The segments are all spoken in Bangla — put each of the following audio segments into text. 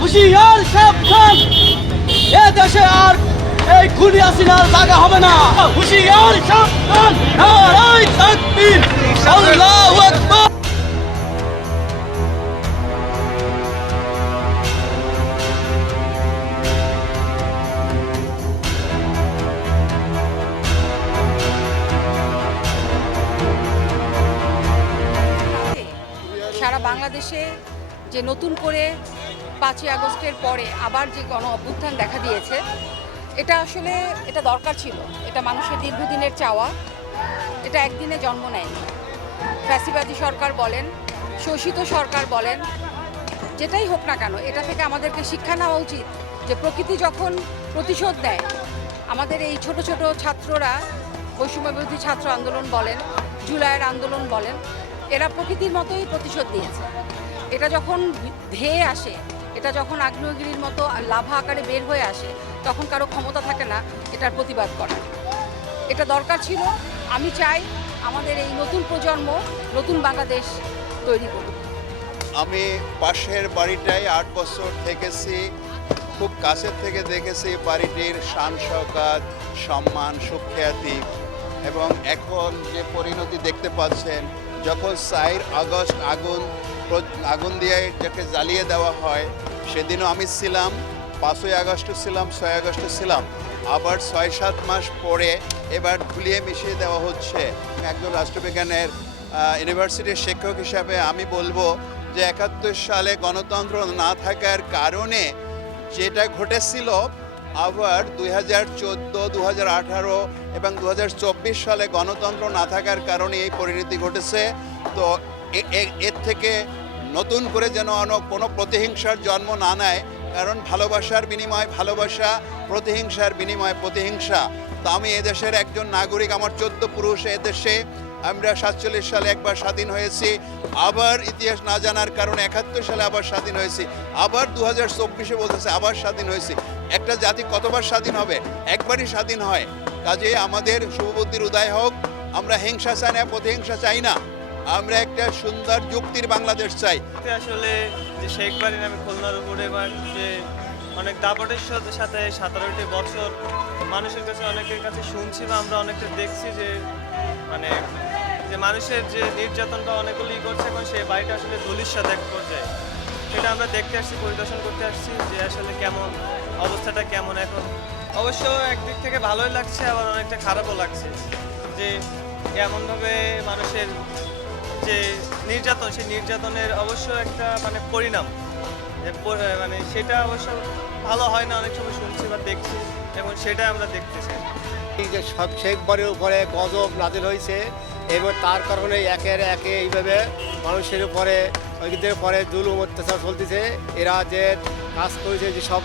হুশিয়ার সাবধান। এ দেশে আর এই খুনি আসিনার জায়গা হবে না। হুশিয়ার সাবধান। নারাই তাকবীর আল্লাহু আকবার। সারা বাংলাদেশে যে নতুন করে পাঁচই আগস্টের পরে আবার যে গণ অভ্যুত্থান দেখা দিয়েছে, এটা আসলে এটা দরকার ছিল। এটা মানুষের দীর্ঘদিনের চাওয়া। এটা একদিনে জন্ম নেয়নি। ফ্যাসিবাদী সরকার বলেন, শোষিত সরকার বলেন, যেটাই হোক না কেন, এটা থেকে আমাদেরকে শিক্ষা নেওয়া উচিত যে প্রকৃতি যখন প্রতিশোধ দেয় আমাদের এই ছোট ছোট ছাত্ররা বৈষম্য বিরোধী ছাত্র আন্দোলন বলেন, জুলাইয়ের আন্দোলন বলেন, এরা প্রকৃতির মতোই প্রতিশোধ দিয়েছে এটা যখন ধেয়ে আসে এটা যখন আগ্নেয়গিরির মতো লাভা আকারে বের হয়ে আসে, তখন কারও ক্ষমতা থাকে না এটার প্রতিবাদ করার। এটা দরকার ছিল, আমি চাই আমাদের এই নতুন প্রজন্ম নতুন বাংলাদেশ তৈরি করুক। আমি পাশের বাড়িটায় আট বছর থেকেছি, খুব কাছের থেকে দেখেছি বাড়িটির শান সকাত সম্মান, সুখ্যাতি এবং এখন যে পরিণতি দেখতে পাচ্ছেন যখন চার আগস্ট আগুন আগুন দিয়ে যাকে জ্বালিয়ে দেওয়া হয়, সেদিনও আমি ছিলাম, পাঁচই আগস্টও ছিলাম, ছয় আগস্টও ছিলাম। আবার ছয় সাত মাস পরে এবার ধুলিয়ে মিশিয়ে দেওয়া হচ্ছে। একজন রাষ্ট্রবিজ্ঞানের ইউনিভার্সিটির শিক্ষক হিসাবে আমি বলব যে একাত্তর সালে গণতন্ত্র না থাকার কারণে যেটা ঘটেছিল আবার দুই হাজার চোদ্দ দু হাজার আঠারো এবং দু হাজার চব্বিশ সালে গণতন্ত্র না থাকার কারণে এই পরিণতি ঘটেছে। তো এর থেকে নতুন করে যেন কোনো প্রতিহিংসার জন্ম না নেয়, কারণ ভালোবাসার বিনিময় ভালোবাসা, প্রতিহিংসার বিনিময় প্রতিহিংসা। তো আমি এদেশের একজন নাগরিক, আমার চোদ্দ পুরুষ এদেশে। আমরা সাতচল্লিশ সালে একবার স্বাধীন হয়েছি। আবার ইতিহাস না জানার কারণে একাত্তর সালে আবার স্বাধীন হয়েছি। আবার দু হাজার চব্বিশে বলতেছে আবার স্বাধীন হয়েছি। একটা জাতি কতবার স্বাধীন হবে? একবারই স্বাধীন হয়। কাজে আমাদের শুভবুদ্ধির উদয় হোক। আমরা হিংসা চাই না, প্রতিহিংসা চাই না। আমরা একটা সুন্দর যুক্তির বাংলাদেশ চাই। আসলে যে শেখ বাড়ি নামে খুলনার উপরে যে অনেক দাপটের সাথে সতেরোটি বছর মানুষের কাছে অনেকের কাছে শুনছি বা আমরা অনেকটা দেখছি যে মানে মানুষের যে নির্যাতনটা অনেকগুলি করছে এবং সেই বাড়িটা আসলে ধুলির সাথে এক পর্যায়ে। সেটা আমরা দেখতে আসছি, পরিদর্শন করতে আসছি যে আসলে কেমন, অবস্থাটা কেমন এখন। অবশ্য একদিক থেকে ভালোই লাগছে, আবার অনেকটা খারাপও লাগছে। যে এমনভাবে মানুষের যে নির্যাতন, সেই নির্যাতনের অবশ্য একটা মানে পরিণাম। মানে সেটা অবশ্য ভালো হয় না, অনেক সময় শুনছি বা দেখছি, এবং সেটা আমরা দেখতেছি। যে সব শেখ বাড়ির উপরে গজব নাজিল হয়েছে এবং তার কারণে একের একে এইভাবে মানুষের উপরে ওইদের পরে জুলুম অত্যাচার চলতেছে। এরা যে কাজ করেছে, যে সব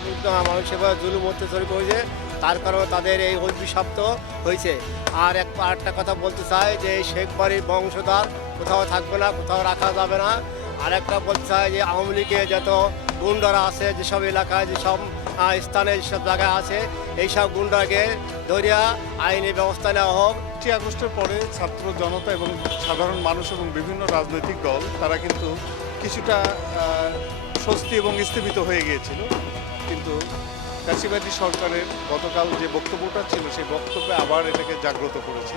মানুষের উপরে জুলুম অত্যাচার করেছে, তার কারণে তাদের এই অভিশপ্ত হয়েছে। আর এক আরেকটা কথা বলতে চাই, যে শেখ বাড়ির বংশধর কোথাও থাকবে না, কোথাও রাখা যাবে না। আরেকটা বলতে চাই, যে আওয়ামী লীগের যত গুন্ডারা আছে, যেসব এলাকায়, যেসব স্থানে যেসব জায়গায় আছে, এইসব গুন্ডাকে ধরিয়া আইনি ব্যবস্থা নেওয়া হোক। পাঁচই আগস্টের পরে ছাত্র জনতা এবং সাধারণ মানুষ এবং বিভিন্ন রাজনৈতিক দল, তারা কিন্তু কিছুটা স্বস্তি এবং স্থিমিত হয়ে গিয়েছিল। কিন্তু ফ্যাসিবাদী সরকারের গতকাল যে বক্তব্যটা ছিল, সেই বক্তব্যে আবার এটাকে জাগ্রত করেছে।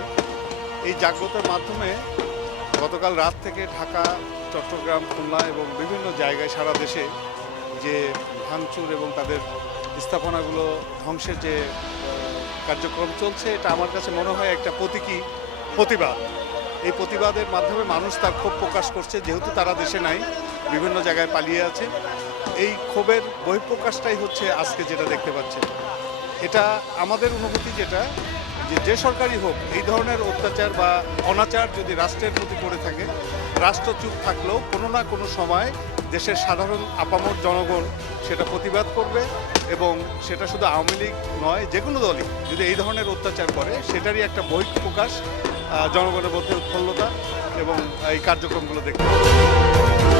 এই জাগ্রতের মাধ্যমে গতকাল রাত থেকে ঢাকা, চট্টগ্রাম, খুলনা এবং বিভিন্ন জায়গায় সারা দেশে যে ভাঙচুর এবং তাদের স্থাপনাগুলো ধ্বংসের যে কার্যক্রম চলছে, এটা আমার কাছে মনে হয় একটা প্রতীকী প্রতিবাদ। এই প্রতিবাদের মাধ্যমে মানুষ তার ক্ষোভ প্রকাশ করছে, যেহেতু তারা দেশে নাই, বিভিন্ন জায়গায় পালিয়ে আছে। এই ক্ষোভের বহিঃপ্রকাশটাই হচ্ছে আজকে যেটা দেখতে পাচ্ছেন। এটা আমাদের অনুভূতি যেটা যে যে সরকারই হোক, এই ধরনের অত্যাচার বা অনাচার যদি রাষ্ট্রের প্রতি করে থাকে, রাষ্ট্র চুপ থাকলেও কোনো না কোনো সময় দেশের সাধারণ আপামর জনগণ সেটা প্রতিবাদ করবে এবং সেটা শুধু আওয়ামী লীগ নয়, যে কোনো দলই যদি এই ধরনের অত্যাচার করে, সেটারই একটা বহিঃপ্রকাশ প্রকাশ জনগণের মধ্যে উৎফুল্লতা এবং এই কার্যক্রমগুলো দেখতে